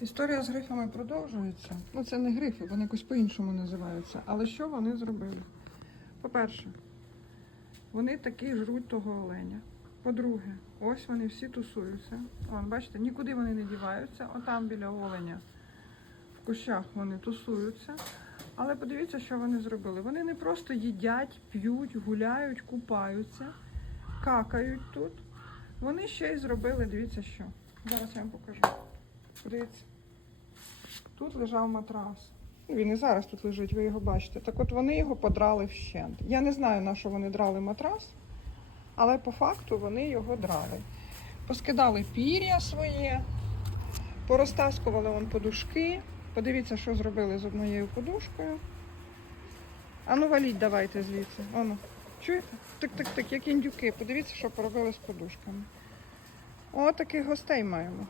Історія з грифами продовжується. Ну, це не грифи, вони якось по-іншому називаються. Але що вони зробили? По-перше, вони таки жруть того оленя. По-друге, ось вони всі тусуються. Вон, бачите, нікуди вони не діваються. Отам біля оленя в кущах вони тусуються. Але подивіться, що вони зробили. Вони не просто їдять, п'ють, гуляють, купаються, какають тут. Вони ще й зробили, дивіться що. Зараз я вам покажу. Подивіться. Тут лежав матрас. Ну, Він і зараз тут лежить, ви його бачите. Так от вони його подрали вщент. Я не знаю, на що вони драли матрас, але по факту вони його драли. Поскидали пір'я своє, порозтаскували вон подушки. Подивіться, що зробили з однією подушкою. А ну валіть давайте звідси. Оно. Чуєте? Тик-тик-тик, як індюки. Подивіться, що поробили з подушками. О, таких гостей маємо.